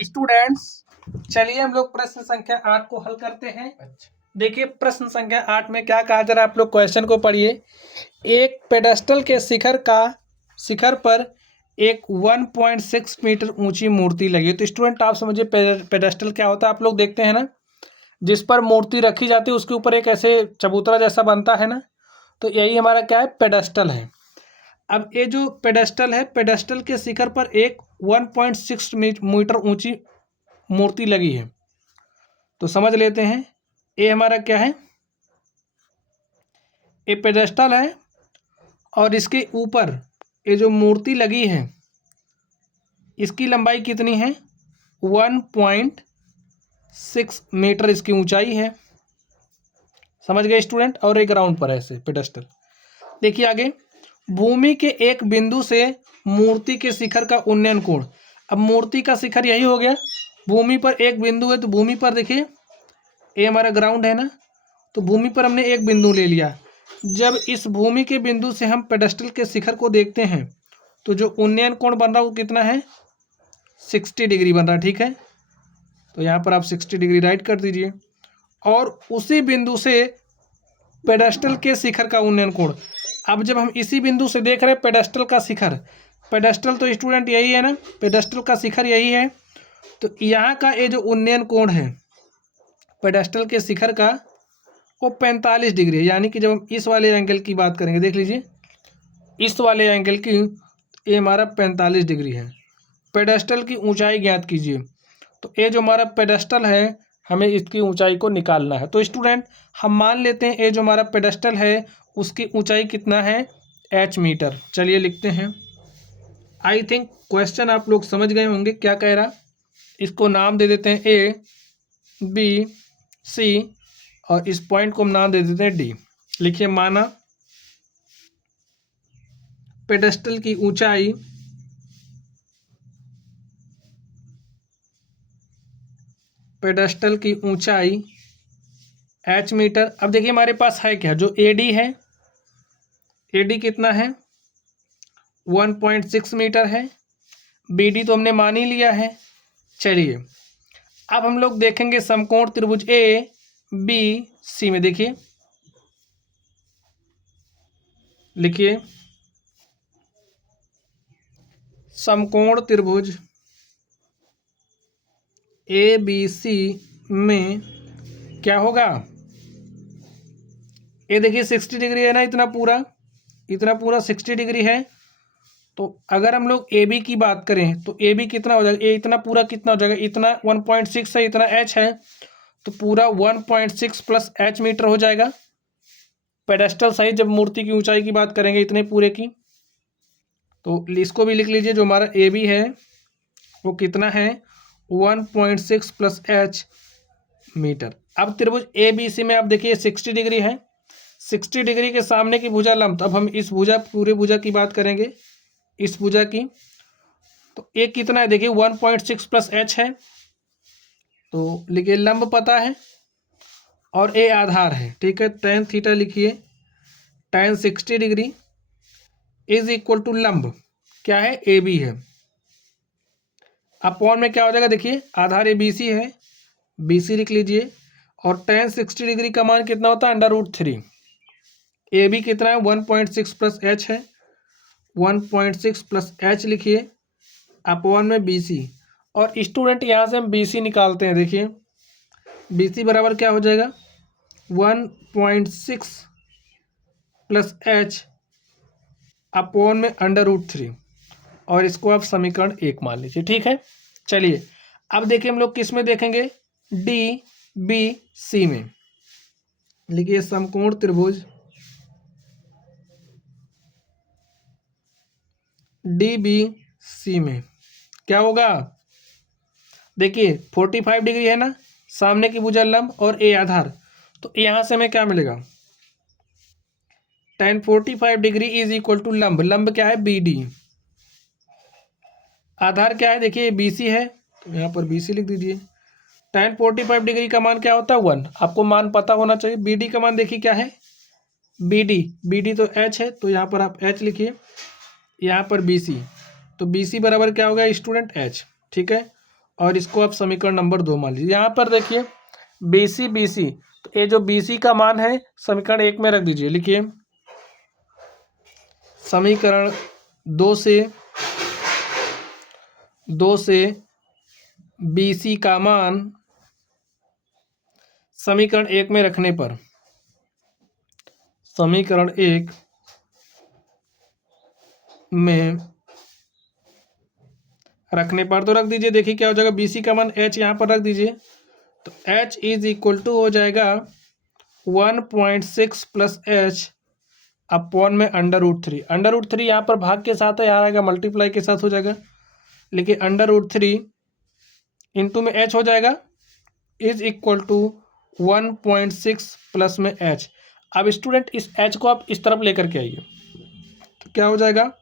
Students, चलिए हम लोग प्रश्न संख्या 8 को हल करते हैं। देखिए प्रश्न संख्या 8 में क्या कहा, जरा आप लोग क्वेश्चन को पढ़िए। एक पेडेस्टल के शिखर पर एक 1.6 मीटर ऊंची मूर्ति लगी। तो स्टूडेंट आप समझिए पेडेस्टल क्या होता है। आप लोग देखते हैं ना, जिस पर मूर्ति रखी जाती है उसके ऊपर एक ऐसे चबूतरा जैसा बनता है ना, तो यही हमारा क्या है, पेडेस्टल है। अब ये जो पेडेस्टल है, पेडेस्टल के शिखर पर एक 1.6 मीटर ऊंची मूर्ति लगी है। तो समझ लेते हैं ये हमारा क्या है, ये पेडेस्टल है और इसके ऊपर ये जो मूर्ति लगी है इसकी लंबाई कितनी है, 1.6 मीटर इसकी ऊंचाई है। समझ गए स्टूडेंट। और एक ग्राउंड पर है ऐसे पेडेस्टल। देखिए आगे, भूमि के एक बिंदु से मूर्ति के शिखर का उन्नयन कोण। अब मूर्ति का शिखर यही हो गया, भूमि पर एक बिंदु है, तो भूमि पर देखिए ये हमारा ग्राउंड है ना, तो भूमि पर हमने एक बिंदु ले लिया। जब इस भूमि के बिंदु से हम पेडेस्टल के शिखर को देखते हैं तो जो उन्नयन कोण बन रहा है वो कितना है, 60 डिग्री बन रहा है। ठीक है, तो यहाँ पर आप 60 डिग्री राइट कर दीजिए। और उसी बिंदु से पेडेस्टल के शिखर का उन्नयन कोण, अब जब हम इसी बिंदु से देख रहे हैं पेडेस्टल का शिखर, पेडेस्टल तो स्टूडेंट यही है ना, पेडेस्टल का शिखर यही है, तो यहाँ का ये जो उन्नयन कोण है पेडेस्टल के शिखर का वो 45 डिग्री है। यानी कि जब हम इस वाले एंगल की बात करेंगे, देख लीजिए इस वाले एंगल की ये हमारा 45 डिग्री है। पेडेस्टल की ऊंचाई ज्ञात कीजिए, तो ये जो हमारा पेडेस्टल है हमें इसकी ऊंचाई को निकालना है। तो स्टूडेंट हम मान लेते हैं ये जो हमारा पेडेस्टल है उसकी ऊंचाई कितना है, h मीटर। चलिए लिखते हैं। आई थिंक क्वेश्चन आप लोग समझ गए होंगे क्या कह रहा। इसको नाम दे देते हैं A, B, C और इस पॉइंट को हम नाम दे देते हैं D। लिखिए, माना पेडेस्टल की ऊंचाई h मीटर। अब देखिए हमारे पास है क्या, जो AD है, AD कितना है, 1.6 मीटर है। BD तो हमने मान ही लिया है। चलिए अब हम लोग देखेंगे समकोण त्रिभुज ABC में। देखिए लिखिए, समकोण त्रिभुज ABC में क्या होगा, ये देखिए 60 डिग्री है ना, इतना पूरा 60 डिग्री है। तो अगर हम लोग AB की बात करें तो AB कितना हो जाएगा, ये इतना पूरा कितना हो जाएगा, इतना 1.6 है, इतना h है, तो पूरा 1.6 प्लस h मीटर हो जाएगा। पेडेस्टल साइज जब मूर्ति की ऊंचाई की बात करेंगे इतने पूरे की, तो इसको भी लिख लीजिए, जो हमारा AB है वो कितना है, 1.6 प्लस h मीटर। अब त्रिभुज ABC में आप देखिए 60 डिग्री है, 60 डिग्री के सामने की भुजा लंब। तो अब हम इस पूरे भुजा की बात करेंगे, इस भुजा की, तो एक कितना है, देखिए 1.6 प्लस h है, तो लिखिए लंब पता है और ए आधार है। ठीक है, tan थीटा लिखिए, tan 60 degree is equal to लंब क्या है, AB है। अपॉन में क्या हो जाएगा, देखिए आधार ABC है, BC लिख लीजिए, और tan 60 डिग्री का मान कितना होता है, √3। AB कितना है, 1.6 प्लस h है, 1.6 प्लस h लिखिए, अपॉन में BC। और स्टूडेंट यहाँ से हम BC निकालते हैं। देखिए BC बराबर क्या हो जाएगा, 1.6 प्लस h अपॉन में √3, और इसको आप समीकरण 1 मान लीजिए। ठीक है, चलिए अब देखिए हम लोग किस में देखेंगे, DBC में। लिखिए समकोण त्रिभुज DBC में क्या होगा, देखिए 45 डिग्री है ना, सामने की भुजा लंब और ए आधार, तो यहां से हमें क्या मिलेगा, tan 45 degree is equal to लंब क्या है, BD। आधार क्या है, देखिए BC है, तो यहाँ पर BC लिख दीजिए। tan 45 डिग्री का मान क्या होता है, 1। आपको मान पता होना चाहिए। BD का मान देखिए क्या है, BD तो h है, तो यहाँ पर आप h लिखिए, यहाँ पर BC, तो BC बराबर क्या होगा स्टूडेंट, h। ठीक है, और इसको आप समीकरण नंबर 2 मान लीजिए। यहाँ पर देखिए BC, तो ये जो BC का मान है समीकरण 1 में रख दीजिए। लिखिए समीकरण 2 से BC का मान समीकरण 1 में रखने पर, समीकरण 1 में रखने पर तो रख दीजिए। देखिए क्या हो जाएगा, BC का मान H यहाँ पर रख दीजिए, तो H इज इक्वल टू हो जाएगा 1.6 प्लस H अपॉन में √3। √3 यहाँ पर भाग के साथ है, यहाँ आएगा मल्टीप्लाई के साथ हो जाएगा। लेकिन √3 इंटू में H हो जाएगा इज इक्वल टू 1.6 प्लस में H। अब स्टूडेंट इस H को आप इस तरफ लेकर के आइए, तो क्या हो जाएगा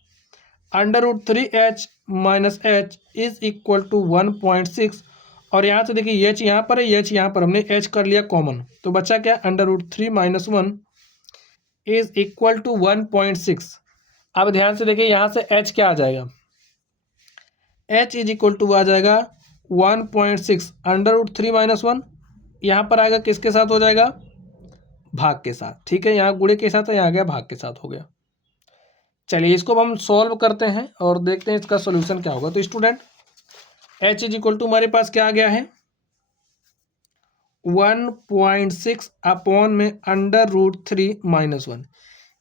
√3H minus H is equal to 1.6। और यहाँ से देखिए H यहाँ पर है, H यहाँ पर, हमने H कर लिया कॉमन, तो बचा क्या √3 माइनस 1 इज इक्वल टू 1.6। अब ध्यान से देखिए यहाँ से H क्या आ जाएगा, H इज इक्वल टू आ जाएगा 1.6 √3 माइनस 1, यहाँ पर आएगा किसके साथ हो जाएगा, भाग के साथ। ठीक है, यहाँ गुणे के साथ है, यहाँ गया भाग के साथ हो गया। चलिए इसको हम सॉल्व करते हैं और देखते हैं इसका सॉल्यूशन क्या होगा। तो student H is equal to हमारे पास क्या आ गया है 1.6 अपॉन में √3 माइनस 1।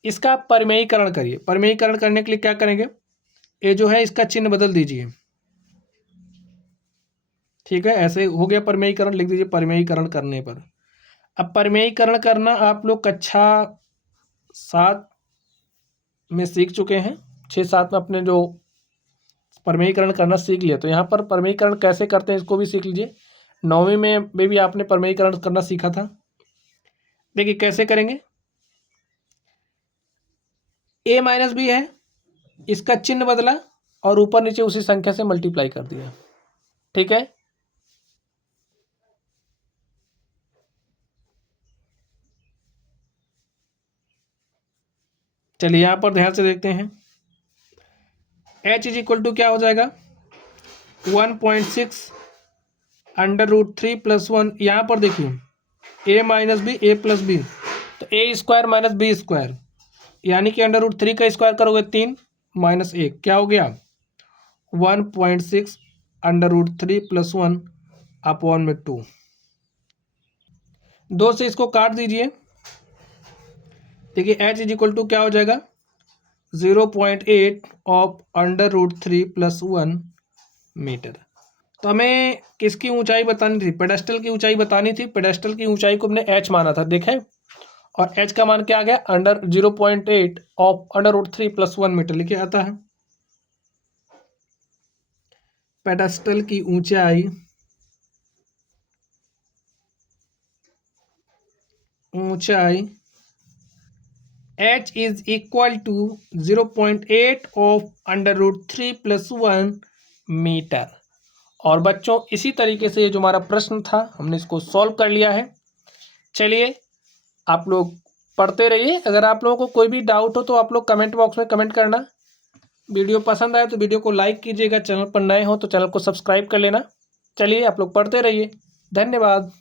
इसका परिमेयीकरण करिए। परिमेयीकरण करने के लिए क्या करेंगे, ये जो है इसका चिन्ह बदल दीजिए। ठीक है, ऐसे हो गया परिमेयीकरण, लिख दीजिए परिमेयीकरण करने पर। अब परिमेयीकरण करना आप लोग कक्षा 7 में सीख चुके हैं, 6-7 में अपने जो परिमेयीकरण करना सीख लिया। तो यहाँ पर परिमेयीकरण कैसे करते हैं इसको भी सीख लीजिए। 9वीं में भी आपने परिमेयीकरण करना सीखा था। देखिए कैसे करेंगे, a माइनस बी है, इसका चिन्ह बदला और ऊपर नीचे उसी संख्या से मल्टीप्लाई कर दिया। ठीक है, चलिए यहाँ पर ध्यान से देखते हैं। H इज इक्वल टू क्या हो जाएगा 1.6 √3 प्लस 1। यहाँ पर देखिए a minus B a plus B, तो a square minus B square, यानी कि √3 का स्क्वायर करोगे 3 माइनस 1 क्या हो गया 1.6 √3 प्लस 1 अपॉन में 2। 2 से इसको काट दीजिए। देखिए H इज इक्वल टू क्या हो जाएगा 0.8 ऑफ √3 प्लस 1 मीटर। तो हमें किसकी ऊंचाई बतानी थी, पेडेस्टल की ऊंचाई बतानी थी। पेडेस्टल की ऊंचाई को हमने H माना था, देखें, और H का मान क्या आ गया 0.8 ऑफ √3 प्लस 1 मीटर लिखे आता है। पेडेस्टल की ऊंचाई H is equal to 0.8 of √3 plus 1 metre. और बच्चों इसी तरीके से ये जो हमारा प्रश्न था हमने इसको सॉल्व कर लिया है। चलिए आप लोग पढ़ते रहिए। अगर आप लोगों को कोई भी डाउट हो तो आप लोग कमेंट बॉक्स में कमेंट करना। वीडियो पसंद आए तो वीडियो को लाइक कीजिएगा, चैनल पर नए हो तो चैनल को सब्सक्राइब कर लेना। चलिए आप लोग पढ़ते रहिए, धन्यवाद।